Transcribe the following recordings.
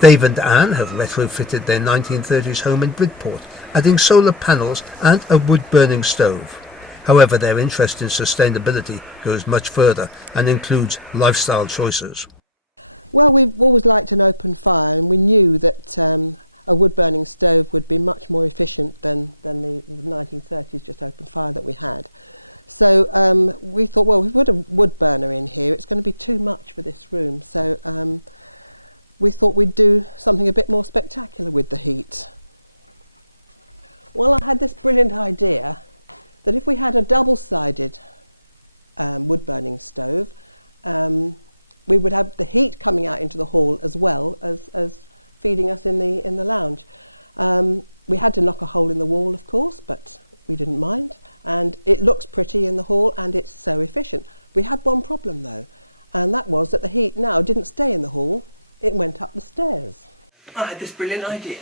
Dave and Anne have retrofitted their 1930s home in Bridport, adding solar panels and a wood-burning stove. However, their interest in sustainability goes much further and includes lifestyle choices. Well, we've always liked an open fire, and we knew that a wood-burning stove would be much more efficient than the 1930s just open fire that we had. So we thought, well, we put a wood burner in here, it's going to be too much for this room. So we thought we'd do something a bit more spectacular with the heat. Well, I had this brilliant idea that if we had a double-sided wood-burning stove, we would have the heat coming out into the hall as well as feeding us in the lounge. We had to knock a hole in the wall, of course, but we didn't mind. And it looks pretty in the hall, and it's so efficient. We had one problem though, and that was that the heat now didn't stay in the hall, it went up the stairs. I had this brilliant idea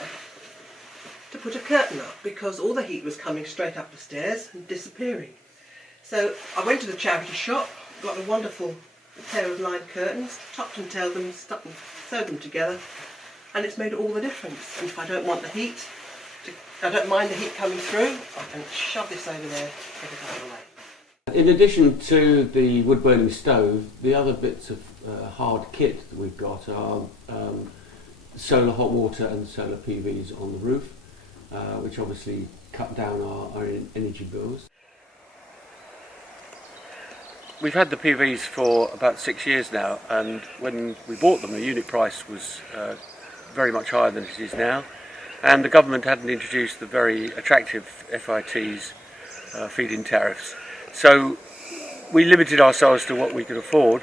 to put a curtain up because all the heat was coming straight up the stairs and disappearing. So I went to the charity shop, got a wonderful pair of lined curtains, topped and tailed them, stuck them, sewed them together, and it's made all the difference. And if I don't want the heat, I don't mind the heat coming through, I can shove this over there, get it out of the way. In addition to the wood-burning stove, the other bits of hard kit that we've got are solar hot water and solar PVs on the roof, which obviously cut down our energy bills. We've had the PVs for about 6 years now, and when we bought them the unit price was very much higher than it is now, and the government hadn't introduced the very attractive FITs, feed-in tariffs. So we limited ourselves to what we could afford.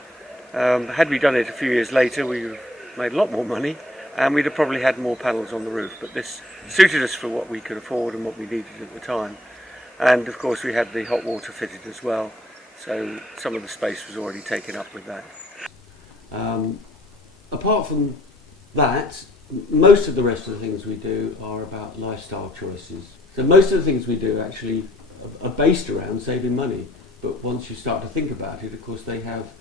Had we done it a few years later, we would have made a lot more money and we'd have probably had more panels on the roof, but this suited us for what we could afford and what we needed at the time. And of course we had the hot water fitted as well, so some of the space was already taken up with that. Apart from that, most of the rest of the things we do are about lifestyle choices. So most of the things we do actually are based around saving money, but once you start to think about it, of course they have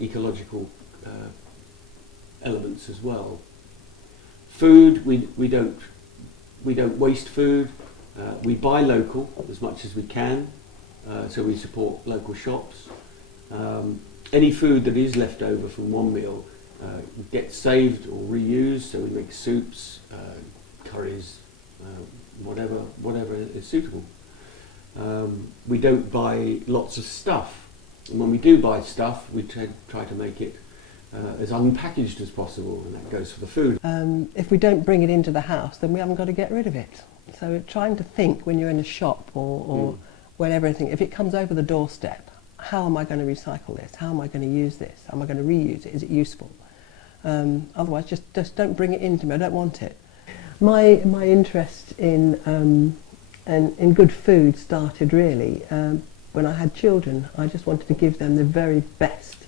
ecological elements as well. Food, we don't waste food. We buy local as much as we can, so we support local shops. Any food that is left over from one meal gets saved or reused, so we make soups, curries, whatever is suitable. We don't buy lots of stuff, and when we do buy stuff we try to make it as unpackaged as possible, and that goes for the food. If we don't bring it into the house, then we haven't got to get rid of it. So trying to think when you're in a shop or when everything, if it comes over the doorstep, how am I going to recycle this? How am I going to use this? Am I going to reuse it? Is it useful? Otherwise just don't bring it into me, I don't want it. My interest in good food started really when I had children. I just wanted to give them the very best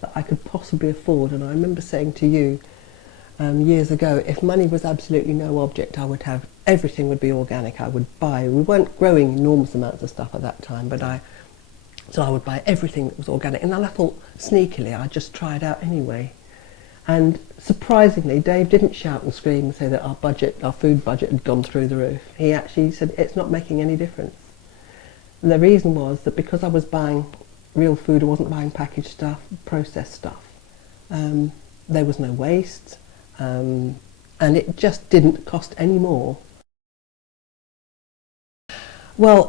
that I could possibly afford, and I remember saying to you years ago, if money was absolutely no object, I would have everything would be organic. I would buy, we weren't growing enormous amounts of stuff at that time, but I would buy everything that was organic, and then I thought sneakily I'd just try it out anyway. And surprisingly, Dave didn't shout and scream and say that our food budget had gone through the roof. He actually said it's not making any difference. And the reason was that because I was buying real food, I wasn't buying packaged stuff, processed stuff. There was no waste, and it just didn't cost any more. Well,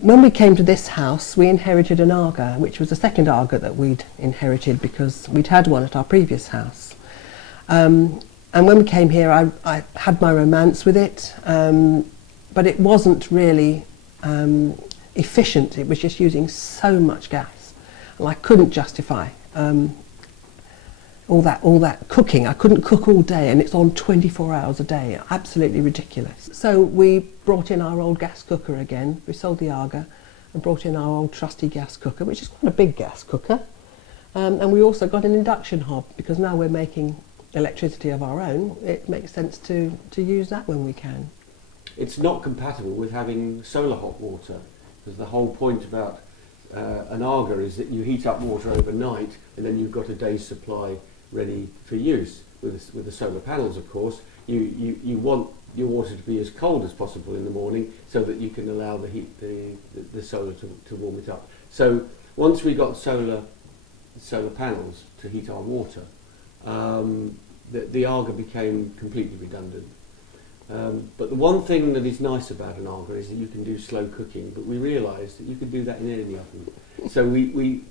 when we came to this house, we inherited an Aga, which was the second Aga that we'd inherited because we'd had one at our previous house. And when we came here, I had my romance with it, but it wasn't really efficient. It was just using so much gas. And I couldn't justify all that cooking. I couldn't cook all day, and it's on 24 hours a day. Absolutely ridiculous. So we brought in our old gas cooker again. We sold the Aga and brought in our old trusty gas cooker, which is quite a big gas cooker. And we also got an induction hob, because now we're making electricity of our own. It makes sense to use that when we can. It's not compatible with having solar hot water, because the whole point about an Aga is that you heat up water overnight and then you've got a day's supply ready for use. with the solar panels, of course, you want your water to be as cold as possible in the morning so that you can allow the solar to warm it up. So once we got solar panels to heat our water, the Aga became completely redundant. But the one thing that is nice about an Aga is that you can do slow cooking, but we realised that you could do that in any oven. So we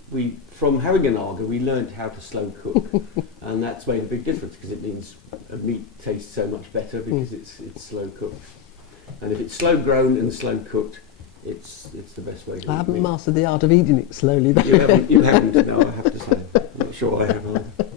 from having an Aga, we learned how to slow cook, and that's made a big difference because it means a meat tastes so much better because it's slow cooked. And if it's slow grown and slow cooked, it's the best way to eat I haven't meat. mastered the art of eating it slowly, though. You haven't, no, I have to say. I'm not sure I have.